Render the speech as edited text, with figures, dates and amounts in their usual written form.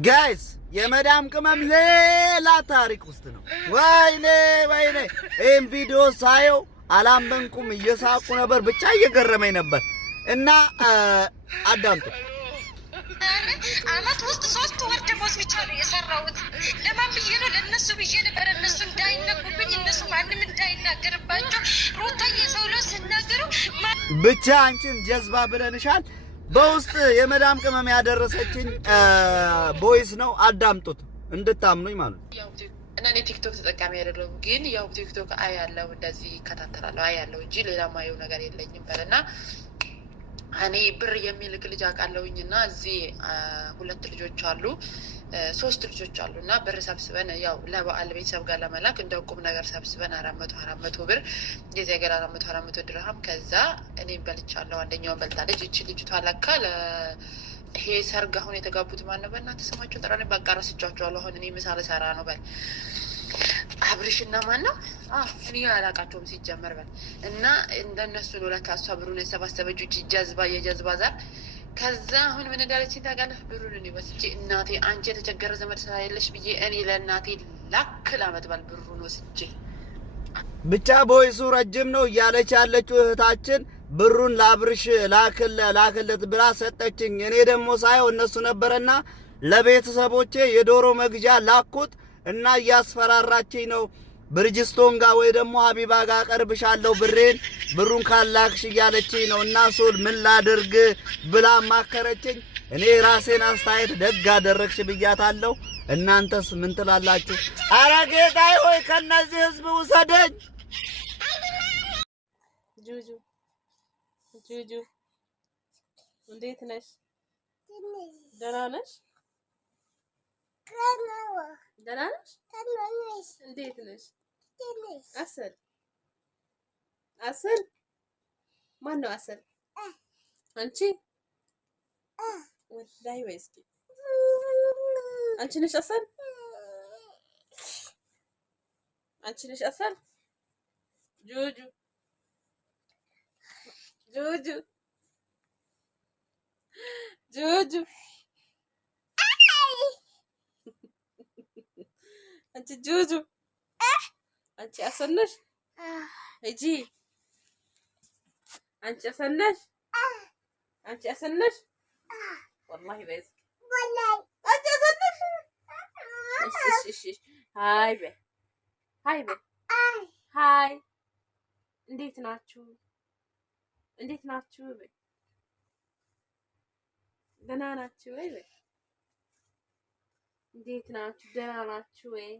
ጋይስ የመዳም ቅመም ሌላ ታሪክ ውስጥ ነው። ወይኔ ወይኔ! ይህን ቪዲዮ ሳየው አላመንኩም። እየሳቁ ነበር፣ ብቻ እየገረመኝ ነበር። እና አዳምጡ። አመት ውስጥ 3 ወር ደሞዝ ብቻ ነው የሰራሁት። ለማን ብዬ ነው? ለእነሱ ብዬ ነበር። እነሱ እንዳይነኩብኝ፣ እነሱ ማንም እንዳይናገርባቸው። ሩታዬ የሰው ለው ስናገሩ ብቻ አንቺን ጀዝባ ብለንሻል። በውስጥ የመዳም ቅመም ያደረሰችኝ ቦይስ ነው። አዳምጡት እንድታምኑኝ ማለት ነው። እና እኔ ቲክቶክ ተጠቃሚ አይደለሁም፣ ግን ያው ቲክቶክ አያለው፣ እንደዚህ እከታተላለሁ፣ አያለው እንጂ ሌላ ማየው ነገር የለኝም። በልና እኔ ብር የሚልክ ልጅ አውቃለሁኝ እና እዚህ 2 ልጆች አሉ 3 ልጆች አሉ እና ብር ሰብስበን ያው ለበዓል ቤተሰብ ጋር ለመላክ እንደ ቁም ነገር ሰብስበን 400 ብር የዚህ ሀገር 400 ድርሃም። ከዛ እኔም በልቻለሁ፣ አንደኛውን በልታለች። እቺ ልጅቷ ለካ ይሄ ሰርግ አሁን የተጋቡት ማን ነው? በእናትህ ስማቸውን ጠራ። በቃ ረስቻቸዋለሁ። አሁን እኔ ምሳ ልሰራ ነው። በል አብርሽና ማን ነው? እኔ አላውቃቸውም ሲጀመር። በል እና እንደነሱ ነው ለካ እሷ ብሩን የሰባሰበችው ጀዝባ፣ የጀዝባ ዛር። ከዛ አሁን ምን እንዳለችኝ ታውቃለህ? ብሩን እኔ ወስጄ እናቴ አንቺ የተቸገረ ዘመድ ስላለሽ ብዬ እኔ ለእናቴ ላክል አመት ባል ብሩን ወስጄ። ብቻ ቦይሱ ረጅም ነው እያለች ያለችው እህታችን ብሩን ለአብርሽ ላክለት ብላ ሰጠችኝ። እኔ ደግሞ ሳየው እነሱ ነበረና ለቤተሰቦቼ የዶሮ መግዣ ላኩት እና እያስፈራራችኝ ነው። ብርጅስቶን ጋር ወይ ደግሞ ሀቢባ ጋር ቀርብሻለሁ ብሩን ካላክሽ እያለችኝ ነው። እና ሶል ምን ላድርግ ብላ ማከረችኝ። እኔ ራሴን አስተያየት ደግ አደረግሽ ብያታለሁ። እናንተስ ምን ትላላችሁ? ኧረ ጌታዬ ሆይ ከነዚህ ህዝብ ውሰደኝ። ጁጁ እንዴት ነሽ? ደህና ነሽ? ደህና ነሽ? እንዴት ነሽ? አሰል ማን ነው አሰል? አንቺ ወላሂ ወይ እስኪ አንቺ ነሽ አሰል? አንቺ ነሽ አሰል? ጁጁ አንቺ ጁጁ አንቺ አሰል ነሽ? ሂጂ አንቺ አሰል ነሽ? አንቺ አሰል ነሽ? ወላሂ በይ አንቺ አሰል ነሽ? እሺ ሃይ በይ ሃይ እንዴት ናችሁ? እንዴት ናችሁ? በይ ደህና ናችሁ ወይ? በይ እንዴት ናችሁ? ደህና ናችሁ ወይ?